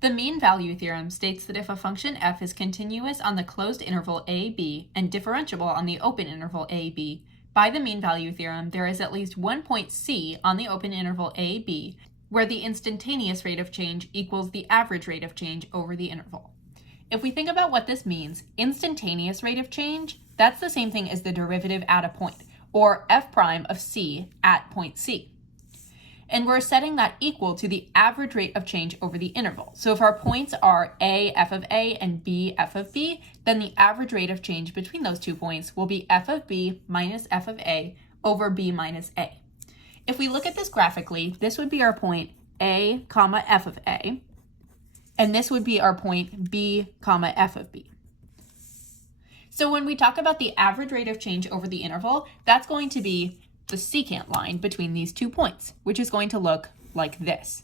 The mean value theorem states that if a function f is continuous on the closed interval a, b, and differentiable on the open interval a, b, by the mean value theorem, there is at least one point c on the open interval a, b, where the instantaneous rate of change equals the average rate of change over the interval. If we think about what this means, instantaneous rate of change, that's the same thing as the derivative at a point, or f prime of c at point c. And we're setting that equal to the average rate of change over the interval. So if our points are a f of a and b f of b, then the average rate of change between those 2 points will be f of b minus f of a over b minus a. If we look at this graphically, this would be our point a comma f of a, and this would be our point b comma f of b. So when we talk about the average rate of change over the interval, that's going to be the secant line between these 2 points, which is going to look like this.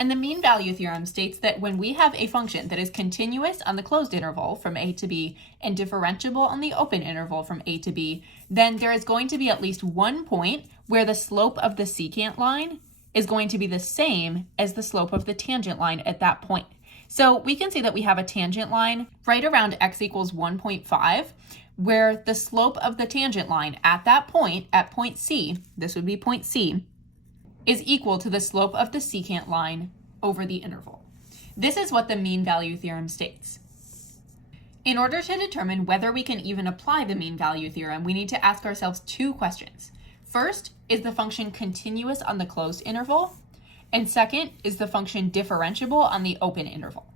And the mean value theorem states that when we have a function that is continuous on the closed interval from a to b and differentiable on the open interval from a to b, then there is going to be at least one point where the slope of the secant line is going to be the same as the slope of the tangent line at that point. So we can see that we have a tangent line right around x equals 1.5, where the slope of the tangent line at that point, at point C, this would be point C, is equal to the slope of the secant line over the interval. This is what the mean value theorem states. In order to determine whether we can even apply the mean value theorem, we need to ask ourselves 2 questions. First, is the function continuous on the closed interval? And second, is the function differentiable on the open interval?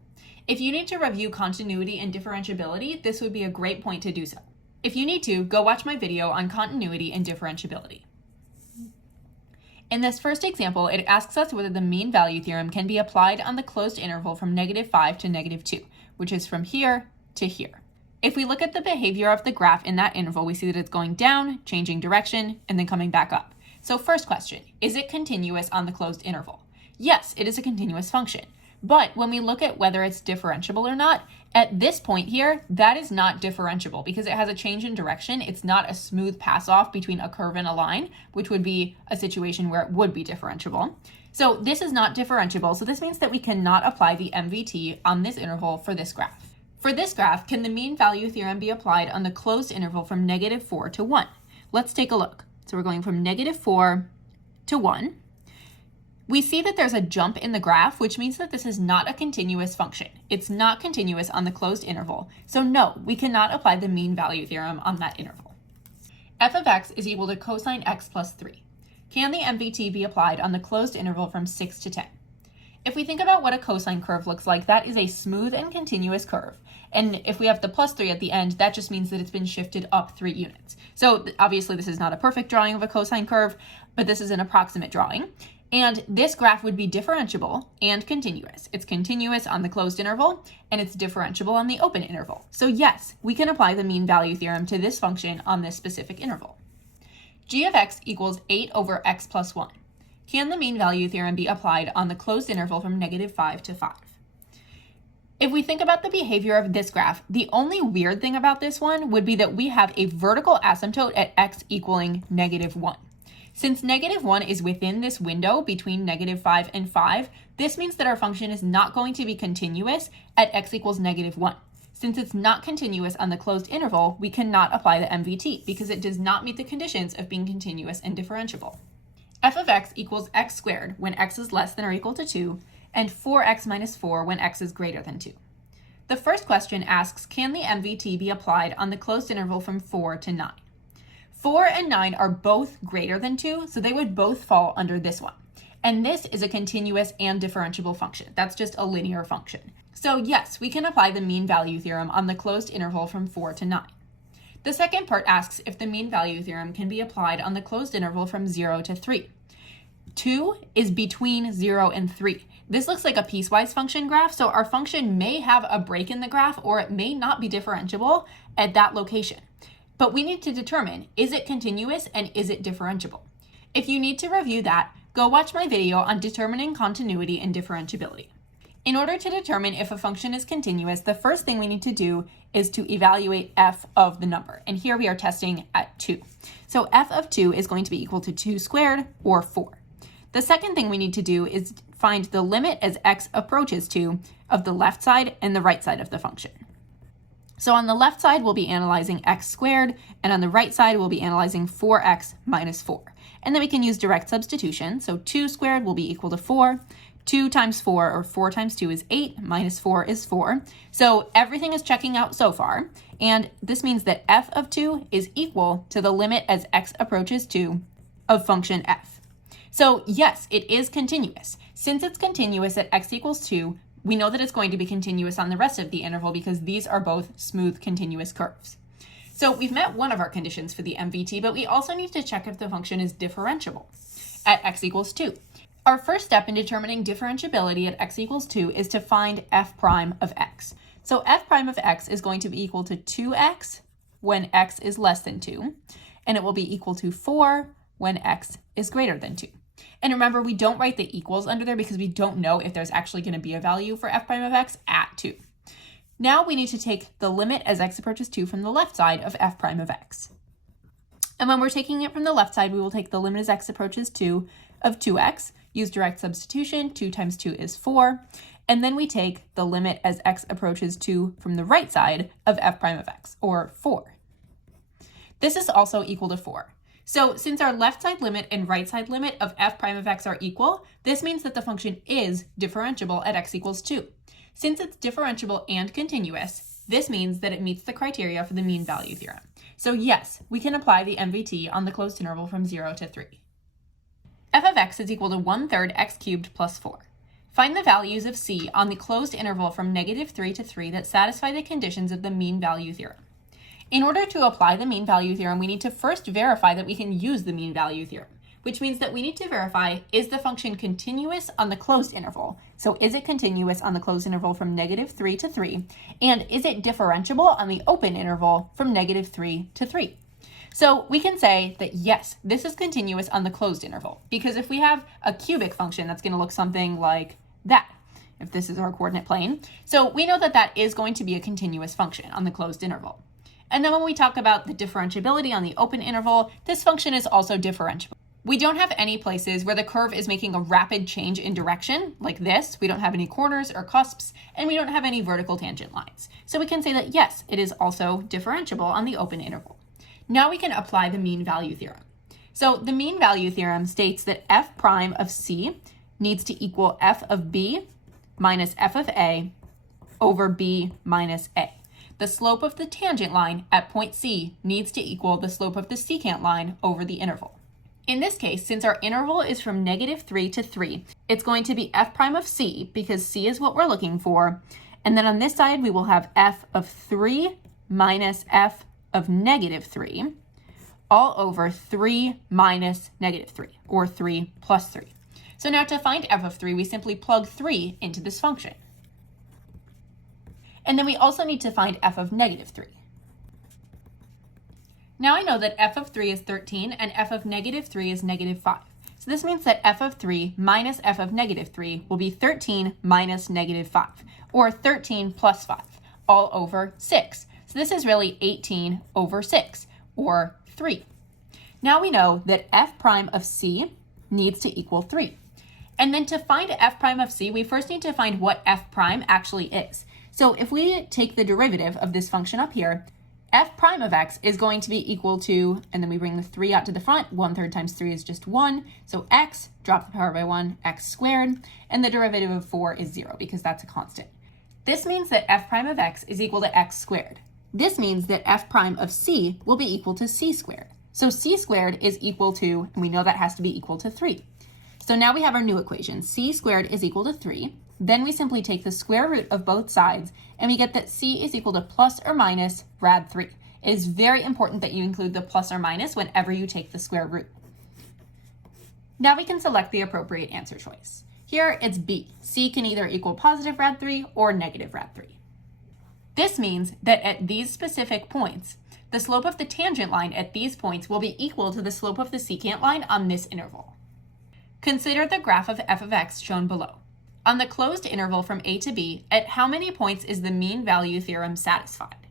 If you need to review continuity and differentiability, this would be a great point to do so. If you need to, go watch my video on continuity and differentiability. In this first example, it asks us whether the mean value theorem can be applied on the closed interval from -5 to -2, which is from here to here. If we look at the behavior of the graph in that interval, we see that it's going down, changing direction, and then coming back up. So first question, is it continuous on the closed interval? Yes, it is a continuous function. But when we look at whether it's differentiable or not, at this point here, that is not differentiable because it has a change in direction. It's not a smooth pass off between a curve and a line, which would be a situation where it would be differentiable. So this is not differentiable. So this means that we cannot apply the MVT on this interval for this graph. For this graph, can the mean value theorem be applied on the closed interval from -4 to 1? Let's take a look. So we're going from -4 to 1. We see that there's a jump in the graph, which means that this is not a continuous function. It's not continuous on the closed interval. So no, we cannot apply the mean value theorem on that interval. F of x is equal to cosine x plus 3. Can the MVT be applied on the closed interval from 6 to 10? If we think about what a cosine curve looks like, that is a smooth and continuous curve. And if we have the plus 3 at the end, that just means that it's been shifted up 3 units. So obviously this is not a perfect drawing of a cosine curve, but this is an approximate drawing. And this graph would be differentiable and continuous. It's continuous on the closed interval, and it's differentiable on the open interval. So yes, we can apply the mean value theorem to this function on this specific interval. G of x equals 8 over x plus 1. Can the mean value theorem be applied on the closed interval from -5 to 5? If we think about the behavior of this graph, the only weird thing about this one would be that we have a vertical asymptote at x equaling -1. Since -1 is within this window between -5 and 5, this means that our function is not going to be continuous at x equals -1. Since it's not continuous on the closed interval, we cannot apply the MVT because it does not meet the conditions of being continuous and differentiable. F of x equals x squared when x is less than or equal to 2, and 4x minus 4 when x is greater than 2. The first question asks, can the MVT be applied on the closed interval from 4 to 9? 4 and 9 are both greater than 2, so they would both fall under this one. And this is a continuous and differentiable function. That's just a linear function. So yes, we can apply the mean value theorem on the closed interval from 4 to 9. The second part asks if the mean value theorem can be applied on the closed interval from 0 to 3. 2 is between 0 and 3. This looks like a piecewise function graph, so our function may have a break in the graph or it may not be differentiable at that location. But we need to determine, is it continuous and is it differentiable? If you need to review that, go watch my video on determining continuity and differentiability. In order to determine if a function is continuous, the first thing we need to do is to evaluate f of the number. And here we are testing at 2. So f of 2 is going to be equal to 2 squared or 4. The second thing we need to do is find the limit as x approaches to of the left side and the right side of the function. So on the left side, we'll be analyzing x squared, and on the right side, we'll be analyzing 4x minus 4. And then we can use direct substitution. So 2 squared will be equal to 4. 2 times 4, or 4 times 2 is 8, minus 4 is 4. So everything is checking out so far, and this means that f of 2 is equal to the limit as x approaches 2 of function f. So yes, it is continuous. Since it's continuous at x equals 2, we know that it's going to be continuous on the rest of the interval because these are both smooth continuous curves. So we've met one of our conditions for the MVT, but we also need to check if the function is differentiable at x equals 2. Our first step in determining differentiability at x equals 2 is to find f prime of x. So f prime of x is going to be equal to 2x when x is less than 2, and it will be equal to 4 when x is greater than 2. And remember, we don't write the equals under there because we don't know if there's actually going to be a value for f prime of x at 2. Now we need to take the limit as x approaches 2 from the left side of f prime of x. And when we're taking it from the left side, we will take the limit as x approaches 2 of 2x, use direct substitution, 2 times 2 is 4, and then we take the limit as x approaches 2 from the right side of f prime of x, or 4. This is also equal to 4. So since our left side limit and right side limit of f prime of x are equal, this means that the function is differentiable at x equals 2. Since it's differentiable and continuous, this means that it meets the criteria for the mean value theorem. So yes, we can apply the MVT on the closed interval from 0 to 3. f of x is equal to 1/3 x cubed plus 4. Find the values of c on the closed interval from -3 to 3 that satisfy the conditions of the mean value theorem. In order to apply the mean value theorem, we need to first verify that we can use the mean value theorem, which means that we need to verify, is the function continuous on the closed interval? So is it continuous on the closed interval from -3 to 3? And is it differentiable on the open interval from -3 to 3? So we can say that yes, this is continuous on the closed interval, because if we have a cubic function, that's going to look something like that, if this is our coordinate plane. So we know that that is going to be a continuous function on the closed interval. And then when we talk about the differentiability on the open interval, this function is also differentiable. We don't have any places where the curve is making a rapid change in direction, like this. We don't have any corners or cusps, and we don't have any vertical tangent lines. So we can say that yes, it is also differentiable on the open interval. Now we can apply the mean value theorem. So the mean value theorem states that f prime of c needs to equal f of b minus f of a over b minus a. The slope of the tangent line at point C needs to equal the slope of the secant line over the interval. In this case, since our interval is from -3 to 3, it's going to be f prime of c, because c is what we're looking for. And then on this side, we will have f of 3 minus f of -3, all over 3 minus -3, or 3 plus 3. So now to find f of 3, we simply plug 3 into this function. And then we also need to find f of -3. Now I know that f of 3 is 13 and f of -3 is -5. So this means that f of 3 minus f of -3 will be 13 minus -5, or 13 plus 5, all over 6. So this is really 18 over 6, or 3. Now we know that f prime of c needs to equal 3. And then to find f prime of c, we first need to find what f prime actually is. So if we take the derivative of this function up here, f prime of x is going to be equal to, and then we bring the 3 out to the front, 1/3 times 3 is just 1, so x, drop the power by 1, x squared, and the derivative of 4 is 0 because that's a constant. This means that f prime of x is equal to x squared. This means that f prime of c will be equal to c squared. So c squared is equal to, and we know that has to be equal to 3. So now we have our new equation, c squared is equal to 3. Then we simply take the square root of both sides, and we get that c is equal to plus or minus rad 3. It is very important that you include the plus or minus whenever you take the square root. Now we can select the appropriate answer choice. Here it's B. C can either equal positive rad 3 or negative rad 3. This means that at these specific points, the slope of the tangent line at these points will be equal to the slope of the secant line on this interval. Consider the graph of f of x shown below. On the closed interval from a to b, at how many points is the mean value theorem satisfied?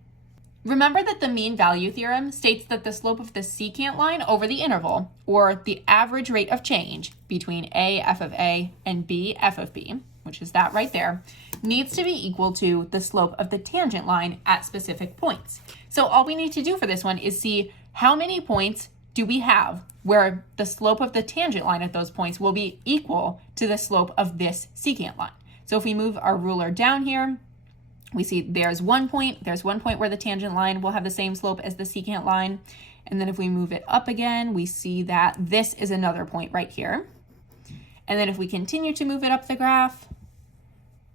Remember that the mean value theorem states that the slope of the secant line over the interval, or the average rate of change between a f of a and b f of b, which is that right there, needs to be equal to the slope of the tangent line at specific points. So all we need to do for this one is see how many points do we have where the slope of the tangent line at those points will be equal to the slope of this secant line. So if we move our ruler down here, we see there's 1 point. There's 1 point where the tangent line will have the same slope as the secant line. And then if we move it up again, we see that this is another point right here. And then if we continue to move it up the graph,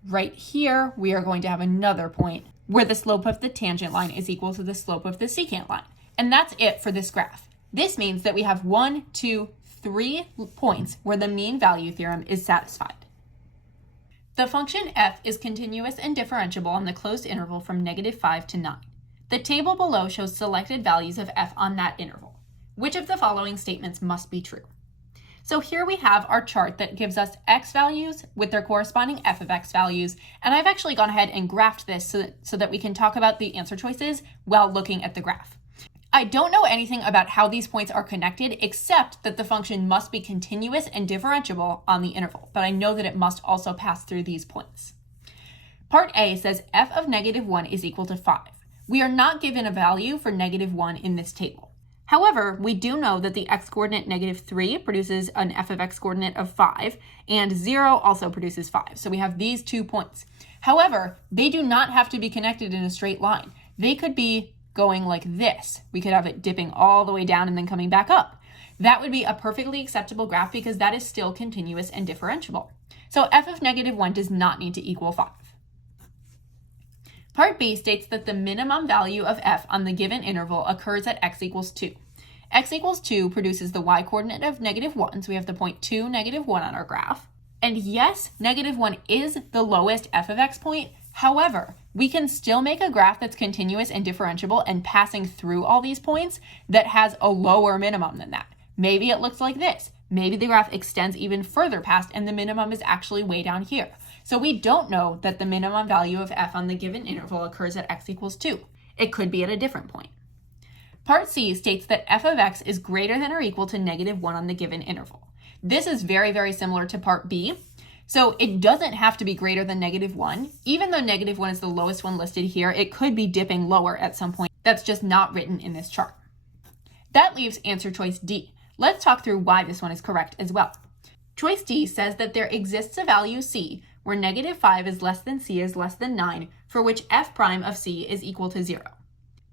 right here, we are going to have another point where the slope of the tangent line is equal to the slope of the secant line. And that's it for this graph. This means that we have 1, 2, 3 points where the mean value theorem is satisfied. The function f is continuous and differentiable on the closed interval from -5 to 9. The table below shows selected values of f on that interval. Which of the following statements must be true? So here we have our chart that gives us x values with their corresponding f of x values, and I've actually gone ahead and graphed this so that we can talk about the answer choices while looking at the graph. I don't know anything about how these points are connected except that the function must be continuous and differentiable on the interval, but I know that it must also pass through these points. Part A says f of -1 is equal to 5. We are not given a value for -1 in this table. However, we do know that the x-coordinate -3 produces an f of x coordinate of 5, and 0 also produces 5. So we have these 2 points. However, they do not have to be connected in a straight line. They could be going like this. We could have it dipping all the way down and then coming back up. That would be a perfectly acceptable graph because that is still continuous and differentiable. So f of -1 does not need to equal 5. Part B states that the minimum value of f on the given interval occurs at x equals 2. X equals 2 produces the y-coordinate of -1, so we have the point 2, -1 on our graph. And yes, -1 is the lowest f of x point. However, we can still make a graph that's continuous and differentiable and passing through all these points that has a lower minimum than that. Maybe it looks like this. Maybe the graph extends even further past and the minimum is actually way down here. So we don't know that the minimum value of f on the given interval occurs at x equals 2. It could be at a different point. Part C states that f of x is greater than or equal to -1 on the given interval. This is very, very similar to part B. So it doesn't have to be greater than -1. Even though -1 is the lowest one listed here, it could be dipping lower at some point. That's just not written in this chart. That leaves answer choice D. Let's talk through why this one is correct as well. Choice D says that there exists a value c where -5 is less than c is less than 9, for which f prime of c is equal to 0.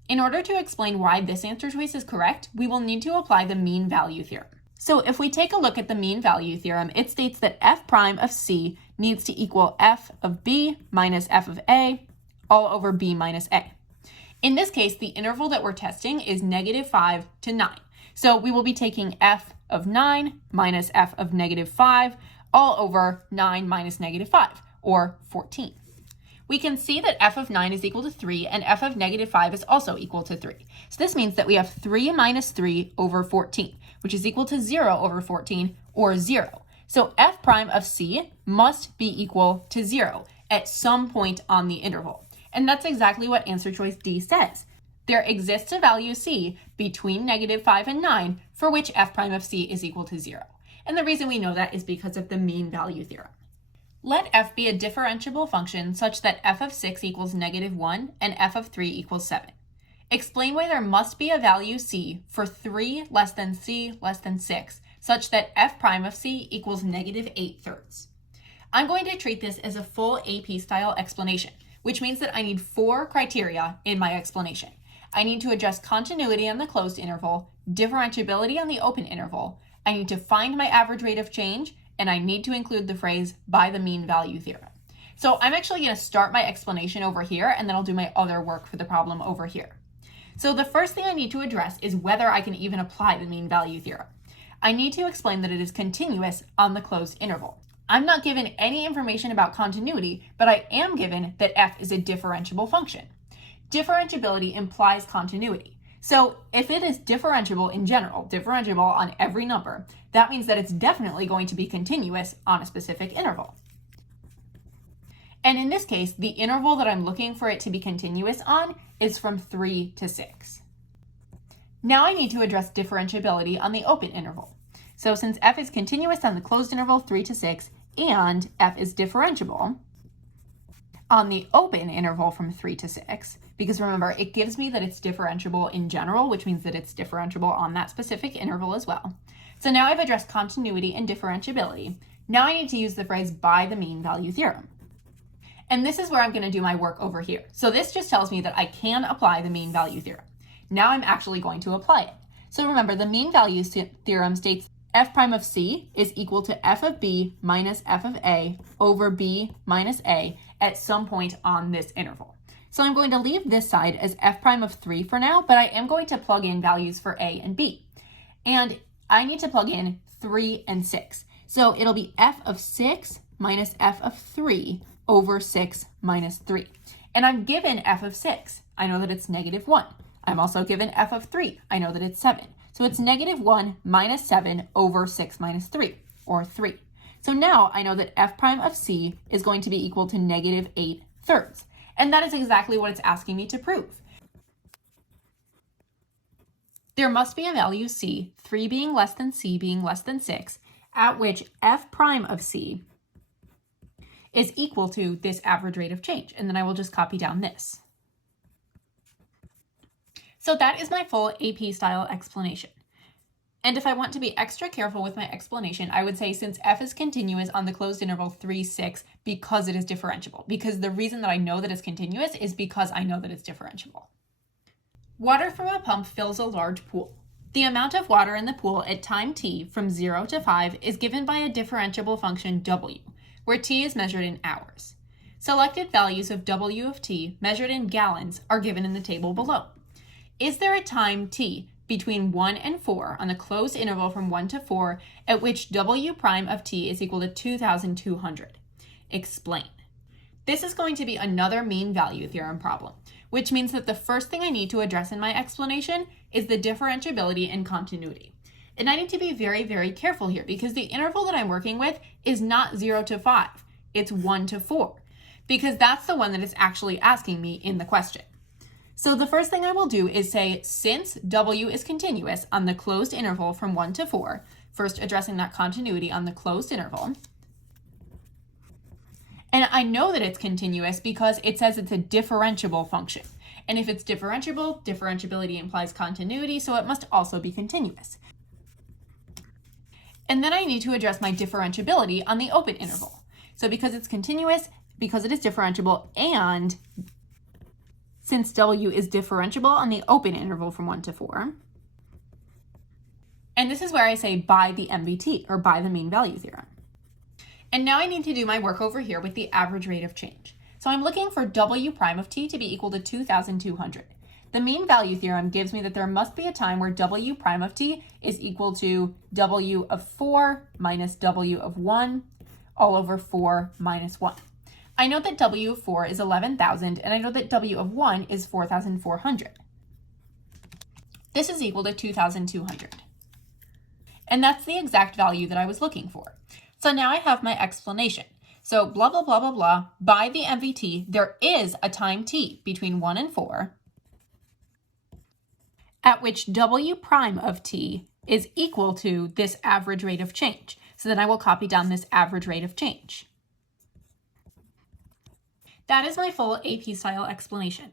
In order to explain why this answer choice is correct, we will need to apply the mean value theorem. So if we take a look at the mean value theorem, it states that f prime of c needs to equal f of b minus f of a all over b minus a. In this case, the interval that we're testing is -5 to 9. So we will be taking f of 9 minus f of -5 all over 9 minus -5, or 14. We can see that f of 9 is equal to 3 and f of -5 is also equal to 3. So this means that we have 3 minus 3 over 14, which is equal to 0 over 14, or 0. So f prime of c must be equal to 0 at some point on the interval. And that's exactly what answer choice D says. There exists a value c between -5 and 9 for which f prime of c is equal to 0. And the reason we know that is because of the mean value theorem. Let f be a differentiable function such that f of 6 equals -1 and f of 3 equals 7. Explain why there must be a value c for 3 less than c less than 6 such that f prime of c equals -8/3. I'm going to treat this as a full AP style explanation, which means that I need 4 criteria in my explanation. I need to address continuity on the closed interval, differentiability on the open interval, I need to find my average rate of change, and I need to include the phrase by the mean value theorem. So I'm actually going to start my explanation over here, and then I'll do my other work for the problem over here. So the first thing I need to address is whether I can even apply the mean value theorem. I need to explain that it is continuous on the closed interval. I'm not given any information about continuity, but I am given that f is a differentiable function. Differentiability implies continuity. So if it is differentiable in general, differentiable on every number, that means that it's definitely going to be continuous on a specific interval. And in this case, the interval that I'm looking for it to be continuous on is from 3 to 6. Now I need to address differentiability on the open interval. So since f is continuous on the closed interval 3 to 6, and f is differentiable on the open interval from 3 to 6, because remember, it gives me that it's differentiable in general, which means that it's differentiable on that specific interval as well. So now I've addressed continuity and differentiability. Now I need to use the phrase by the mean value theorem. And this is where I'm going to do my work over here. So this just tells me that I can apply the mean value theorem. Now I'm actually going to apply it. So remember, the mean value theorem states f prime of c is equal to f of b minus f of a over b minus a at some point on this interval. So I'm going to leave this side as f prime of 3 for now, but I am going to plug in values for a and b. And I need to plug in 3 and 6. So it'll be f of 6 minus f of 3 over 6 minus 3. And I'm given f of 6. I know that it's negative 1. I'm also given f of 3. I know that it's 7. So it's negative 1 minus 7 over 6 minus 3, or 3. So now I know that f prime of c is going to be equal to negative 8/3. And that is exactly what it's asking me to prove. There must be a value c, 3 being less than c being less than 6, at which f prime of c is equal to this average rate of change. And then I will just copy down this. So that is my full AP style explanation. And if I want to be extra careful with my explanation, I would say since f is continuous on the closed interval 3, 6, because it is differentiable. Because the reason that I know that it's continuous is because I know that it's differentiable. Water from a pump fills a large pool. The amount of water in the pool at time t from 0 to 5 is given by a differentiable function w, where t is measured in hours. Selected values of w of t measured in gallons are given in the table below. Is there a time t between 1 and 4 on the closed interval from 1 to 4 at which w prime of t is equal to 2,200? Explain. This is going to be another mean value theorem problem, which means that the first thing I need to address in my explanation is the differentiability and continuity. And I need to be very, very careful here because the interval that I'm working with is not 0 to 5, it's 1 to 4, because that's the one that it's actually asking me in the question. So the first thing I will do is say, since w is continuous on the closed interval from 1 to 4, first addressing that continuity on the closed interval, and I know that it's continuous because it says it's a differentiable function. And if it's differentiable, differentiability implies continuity, so it must also be continuous. And then I need to address my differentiability on the open interval. So because it's continuous, because it is differentiable, and since w is differentiable on the open interval from 1 to 4, and this is where I say by the MVT, or by the mean value theorem. And now I need to do my work over here with the average rate of change. So I'm looking for w prime of t to be equal to 2,200. The mean value theorem gives me that there must be a time where w prime of t is equal to w of 4 minus w of 1 all over 4 minus 1. I know that w of 4 is 11,000, and I know that w of 1 is 4,400. This is equal to 2,200. And that's the exact value that I was looking for. So now I have my explanation. So blah, blah, blah, blah, blah, by the MVT, there is a time t between 1 and 4 at which w prime of t is equal to this average rate of change. So then I will copy down this average rate of change. That is my full AP style explanation.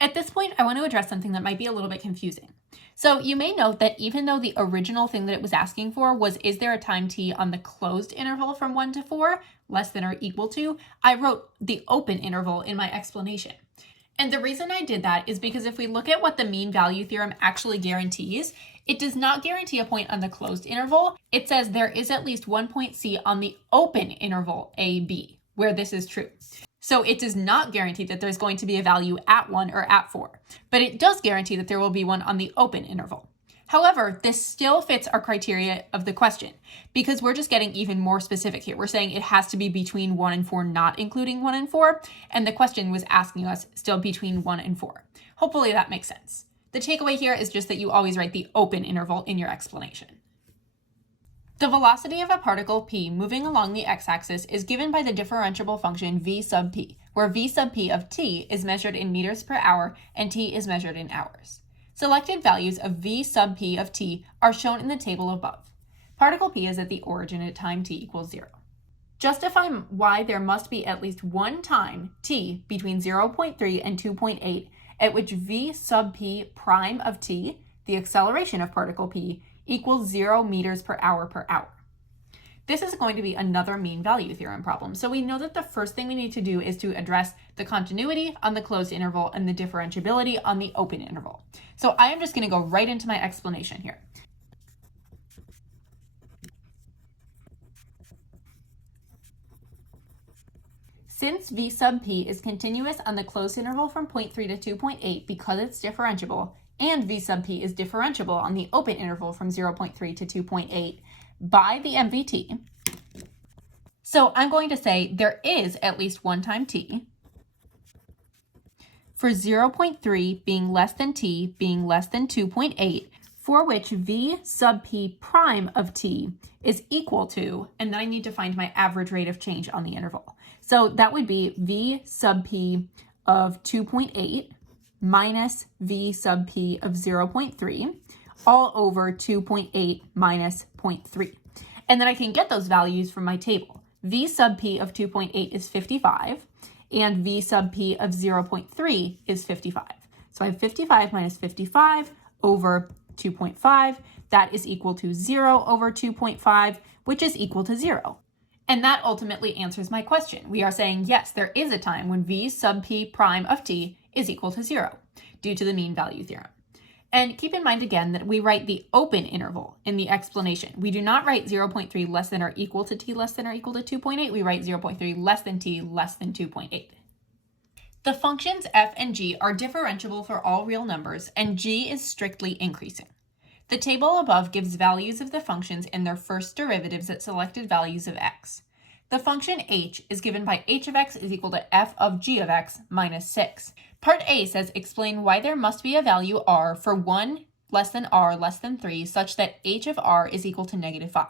At this point, I want to address something that might be a little bit confusing. So you may note that even though the original thing that it was asking for was, is there a time t on the closed interval from 1 to 4, less than or equal to, I wrote the open interval in my explanation. And the reason I did that is because if we look at what the mean value theorem actually guarantees, it does not guarantee a point on the closed interval. It says there is at least one point c on the open interval AB, where this is true. So it does not guarantee that there's going to be a value at 1 or at 4, but it does guarantee that there will be one on the open interval. However, this still fits our criteria of the question because we're just getting even more specific here. We're saying it has to be between 1 and 4, not including 1 and 4, and the question was asking us still between 1 and 4. Hopefully that makes sense. The takeaway here is just that you always write the open interval in your explanation. The velocity of a particle p moving along the x-axis is given by the differentiable function v sub p, where v sub p of t is measured in meters per hour and t is measured in hours. Selected values of v sub p of t are shown in the table above. Particle p is at the origin at time t equals 0. Justify why there must be at least one time t between 0.3 and 2.8 at which v sub p prime of t, the acceleration of particle p, equals 0 meters per hour per hour. This is going to be another mean value theorem problem. So we know that the first thing we need to do is to address the continuity on the closed interval and the differentiability on the open interval. So I am just going to go right into my explanation here. Since v sub p is continuous on the closed interval from 0.3 to 2.8 because it's differentiable, and v sub p is differentiable on the open interval from 0.3 to 2.8 by the MVT. So I'm going to say there is at least one time t for 0.3 being less than t being less than 2.8, for which v sub p prime of t is equal to, and then I need to find my average rate of change on the interval. So that would be v sub p of 2.8 minus v sub p of 0.3 all over 2.8 minus 0.3. And then I can get those values from my table. V sub p of 2.8 is 55, and v sub p of 0.3 is 55. So I have 55 minus 55 over 2.5. That is equal to 0 over 2.5, which is equal to 0. And that ultimately answers my question. We are saying, yes, there is a time when v sub p prime of t is equal to 0 due to the mean value theorem. And keep in mind again that we write the open interval in the explanation. We do not write 0.3 less than or equal to t less than or equal to 2.8. We write 0.3 less than t less than 2.8. The functions f and g are differentiable for all real numbers, and g is strictly increasing. The table above gives values of the functions and their first derivatives at selected values of x. The function h is given by h of x is equal to f of g of x minus 6. Part A says explain why there must be a value r for 1 less than r less than 3 such that h of r is equal to negative 5.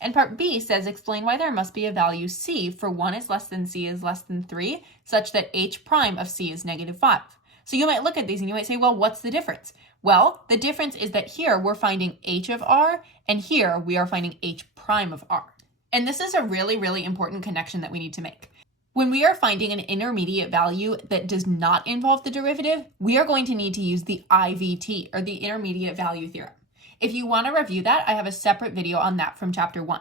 And part B says explain why there must be a value c for 1 is less than c is less than 3 such that h prime of c is negative 5. So you might look at these and you might say, well, what's the difference? Well, the difference is that here we're finding h of r and here we are finding h prime of r. And this is a really, really important connection that we need to make. When we are finding an intermediate value that does not involve the derivative, we are going to need to use the IVT, or the intermediate value theorem. If you want to review that, I have a separate video on that from chapter 1.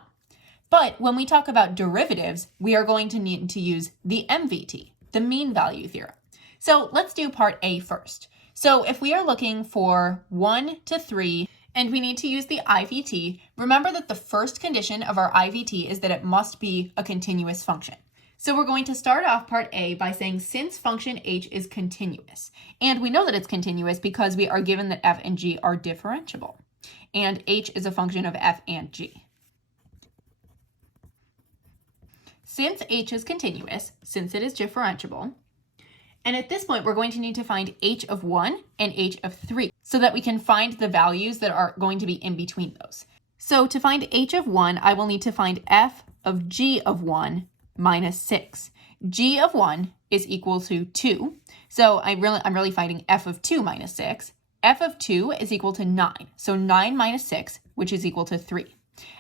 But when we talk about derivatives, we are going to need to use the MVT, the mean value theorem. So let's do part A first. So if we are looking for 1 to 3, and we need to use the IVT, remember that the first condition of our IVT is that it must be a continuous function. So we're going to start off part A by saying since function h is continuous, and we know that it's continuous because we are given that f and g are differentiable, and h is a function of f and g. Since h is continuous, since it is differentiable, and at this point, we're going to need to find h of 1 and h of 3 so that we can find the values that are going to be in between those. So to find h of 1, I will need to find f of g of 1 minus 6. G of 1 is equal to 2. So I'm really finding f of 2 minus 6. F of 2 is equal to 9. So 9 minus 6, which is equal to 3.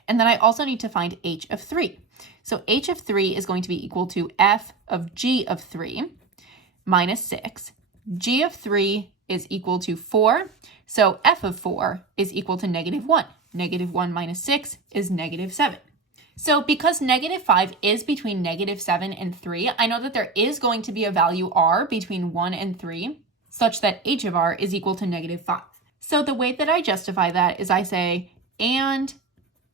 And then I also need to find h of 3. So h of 3 is going to be equal to f of g of 3 minus 6. G of 3 is equal to 4. So f of 4 is equal to negative 1. Negative 1 minus 6 is negative 7. So because negative 5 is between negative 7 and 3, I know that there is going to be a value r between 1 and 3, such that h of r is equal to negative 5. So the way that I justify that is I say, and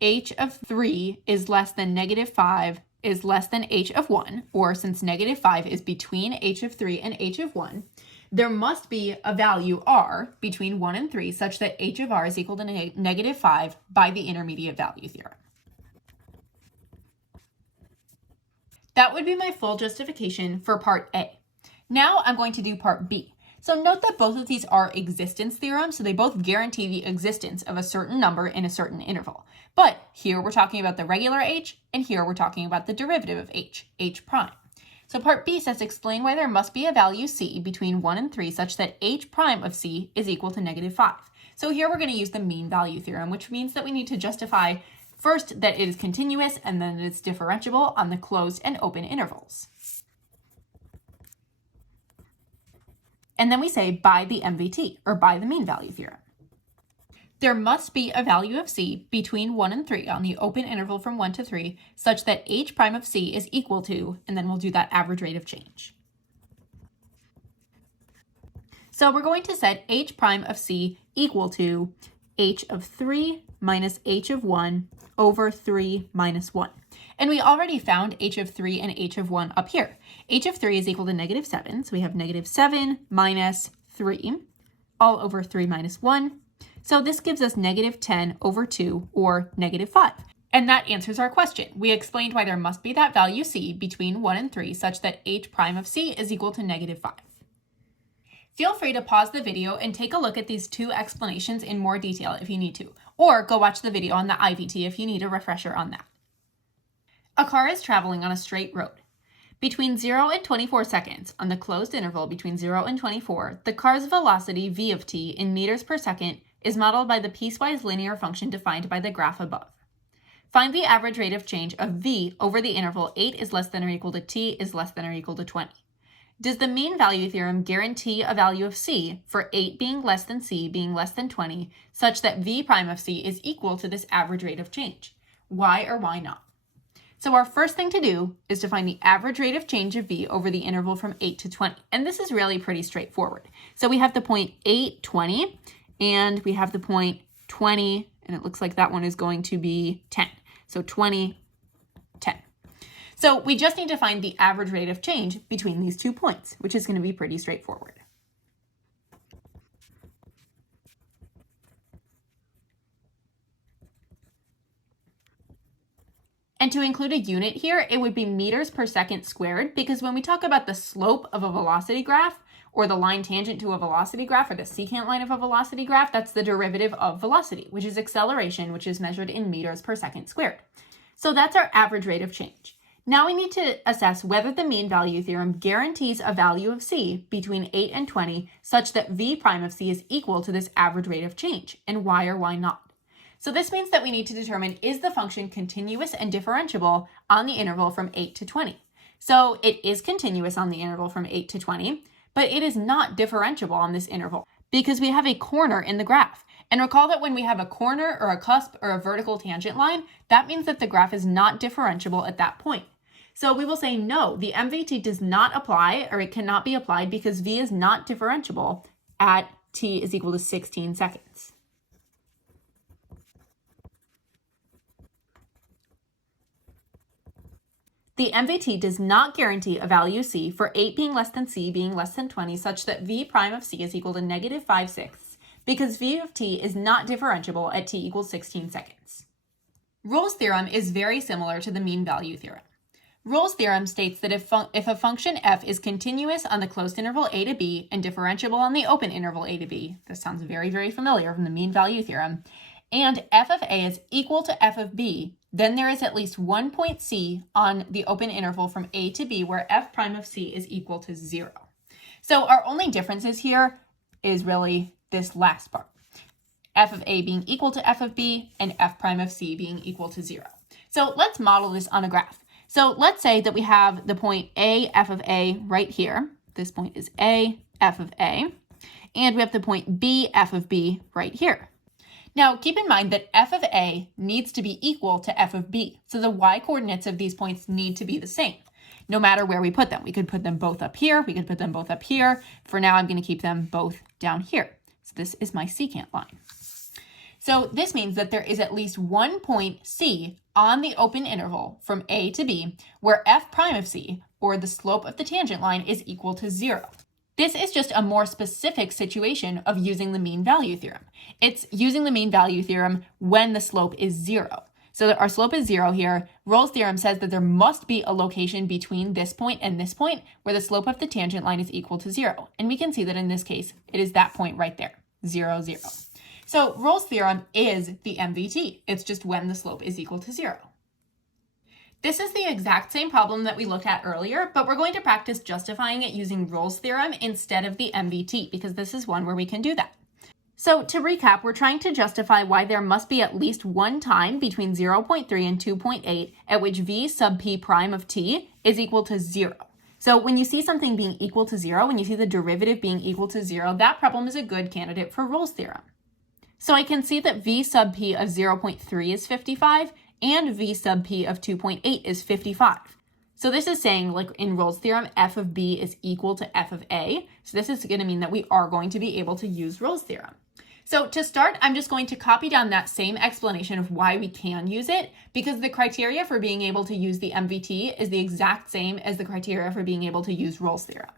h of 3 is less than negative 5 is less than h of 1, or since negative 5 is between h of 3 and h of 1, there must be a value r between 1 and 3 such that h of r is equal to negative 5 by the intermediate value theorem. That would be my full justification for part A. Now I'm going to do part B. So note that both of these are existence theorems, so they both guarantee the existence of a certain number in a certain interval. But here we're talking about the regular h, and here we're talking about the derivative of h prime. So part B says explain why there must be a value c between 1 and 3 such that h prime of c is equal to -5. So here we're going to use the mean value theorem, which means that we need to justify first that it is continuous and then it's differentiable on the closed and open intervals. And then we say by the MVT, or by the mean value theorem. There must be a value of c between 1 and 3 on the open interval from 1 to 3 such that h prime of c is equal to, and then we'll do that average rate of change. So we're going to set h prime of c equal to h of 3 minus h of 1 over 3 minus 1. And we already found h of 3 and h of 1 up here. H of 3 is equal to -7, so we have -7 minus 3 all over 3 minus 1. So this gives us -10 over 2, or -5. And that answers our question. We explained why there must be that value c between 1 and 3 such that h prime of c is equal to -5. Feel free to pause the video and take a look at these two explanations in more detail if you need to, or go watch the video on the IVT if you need a refresher on that. A car is traveling on a straight road. Between 0 and 24 seconds, on the closed interval between 0 and 24, the car's velocity v of t in meters per second is modeled by the piecewise linear function defined by the graph above. Find the average rate of change of v over the interval 8 is less than or equal to t is less than or equal to 20. Does the mean value theorem guarantee a value of c for 8 being less than c being less than 20 such that v prime of c is equal to this average rate of change? Why or why not? So our first thing to do is to find the average rate of change of v over the interval from 8 to 20. And this is really pretty straightforward. So we have the point 8, 20, and we have the point 20, and it looks like that one is going to be 10. So 20, 10. So we just need to find the average rate of change between these 2 points, which is going to be pretty straightforward. And to include a unit here, it would be meters per second squared, because when we talk about the slope of a velocity graph, or the line tangent to a velocity graph, or the secant line of a velocity graph, that's the derivative of velocity, which is acceleration, which is measured in meters per second squared. So that's our average rate of change. Now we need to assess whether the mean value theorem guarantees a value of c between 8 and 20 such that v prime of c is equal to this average rate of change, and why or why not. So this means that we need to determine, is the function continuous and differentiable on the interval from 8 to 20? So it is continuous on the interval from 8 to 20, but it is not differentiable on this interval because we have a corner in the graph. And recall that when we have a corner or a cusp or a vertical tangent line, that means that the graph is not differentiable at that point. So we will say no, the MVT does not apply, or it cannot be applied because v is not differentiable at t is equal to 16 seconds. The MVT does not guarantee a value c for 8 being less than c being less than 20 such that v prime of c is equal to -5/6 because v of t is not differentiable at t equals 16 seconds. Rolle's theorem is very similar to the mean value theorem. Rolle's theorem states that if a function f is continuous on the closed interval a to b and differentiable on the open interval a to b, this sounds very, very familiar from the mean value theorem, and f of a is equal to f of b, then there is at least one point c on the open interval from a to b where f prime of c is equal to 0. So our only differences here is really this last part, f of a being equal to f of b and f prime of c being equal to 0. So let's model this on a graph. So let's say that we have the point a, f of a right here. This point is a, f of a. And we have the point b, f of b right here. Now, keep in mind that f of a needs to be equal to f of b. So the y-coordinates of these points need to be the same, no matter where we put them. We could put them both up here. We could put them both up here. For now, I'm going to keep them both down here. So this is my secant line. So this means that there is at least one point c on the open interval from a to b where f prime of c, or the slope of the tangent line, is equal to 0. This is just a more specific situation of using the mean value theorem. It's using the mean value theorem when the slope is 0. So our slope is 0 here. Rolle's theorem says that there must be a location between this point and this point where the slope of the tangent line is equal to 0. And we can see that in this case, it is that point right there, 0, 0. So Rolle's theorem is the MVT. It's just when the slope is equal to 0. This is the exact same problem that we looked at earlier, but we're going to practice justifying it using Rolle's theorem instead of the MVT, because this is one where we can do that. So to recap, we're trying to justify why there must be at least one time between 0.3 and 2.8 at which v sub p prime of t is equal to 0. So when you see something being equal to 0, when you see the derivative being equal to 0, that problem is a good candidate for Rolle's theorem. So I can see that v sub p of 0.3 is 55 and v sub p of 2.8 is 55. So this is saying, like in Rolle's theorem, f of b is equal to f of a. So this is going to mean that we are going to be able to use Rolle's theorem. So to start, I'm just going to copy down that same explanation of why we can use it, because the criteria for being able to use the MVT is the exact same as the criteria for being able to use Rolle's theorem.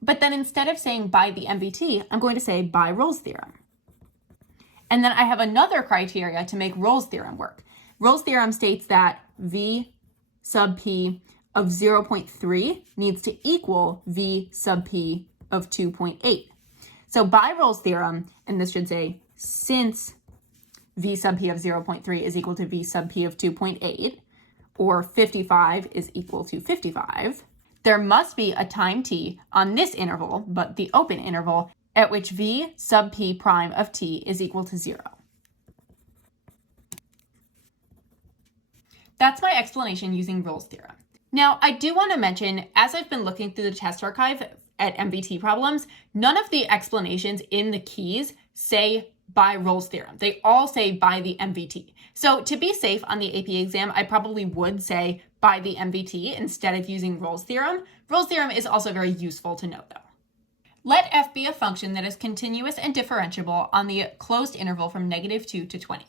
But then instead of saying by the MVT, I'm going to say by Rolle's theorem. And then I have another criteria to make Rolle's theorem work. Rolle's theorem states that v sub p of 0.3 needs to equal v sub p of 2.8. So by Rolle's theorem, and this should say since v sub p of 0.3 is equal to v sub p of 2.8, or 55 is equal to 55, there must be a time t on this interval, but the open interval, at which v sub p prime of t is equal to 0. That's my explanation using Rolle's theorem. Now, I do want to mention, as I've been looking through the test archive at MVT problems, none of the explanations in the keys say by Rolle's theorem. They all say by the MVT. So to be safe on the AP exam, I probably would say by the MVT instead of using Rolle's theorem. Rolle's theorem is also very useful to know, though. Let f be a function that is continuous and differentiable on the closed interval from -2 to 20.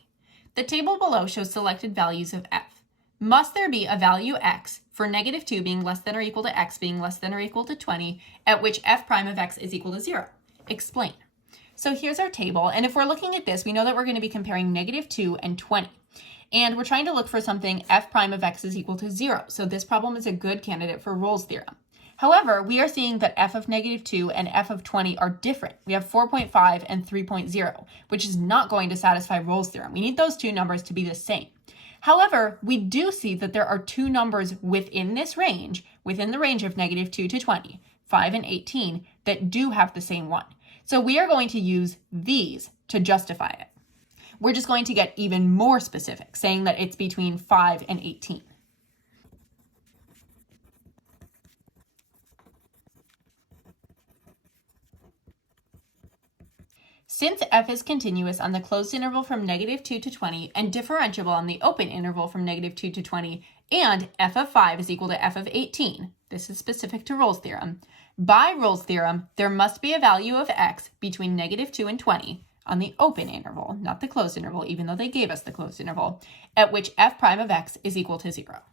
The table below shows selected values of f. Must there be a value x for -2 being less than or equal to x being less than or equal to 20 at which f prime of x is equal to 0? Explain. So here's our table, and if we're looking at this, we know that we're going to be comparing -2 and 20. And we're trying to look for something f prime of x is equal to 0. So this problem is a good candidate for Rolle's theorem. However, we are seeing that f of -2 and f of 20 are different. We have 4.5 and 3.0, which is not going to satisfy Rolle's theorem. We need those two numbers to be the same. However, we do see that there are two numbers within this range, within the range of -2 to 20, 5 and 18, that do have the same one. So we are going to use these to justify it. We're just going to get even more specific, saying that it's between 5 and 18. Since f is continuous on the closed interval from -2 to 20 and differentiable on the open interval from -2 to 20, and f of 5 is equal to f of 18, this is specific to Rolle's theorem, by Rolle's theorem, there must be a value of x between -2 and 20 on the open interval, not the closed interval, even though they gave us the closed interval, at which f prime of x is equal to 0.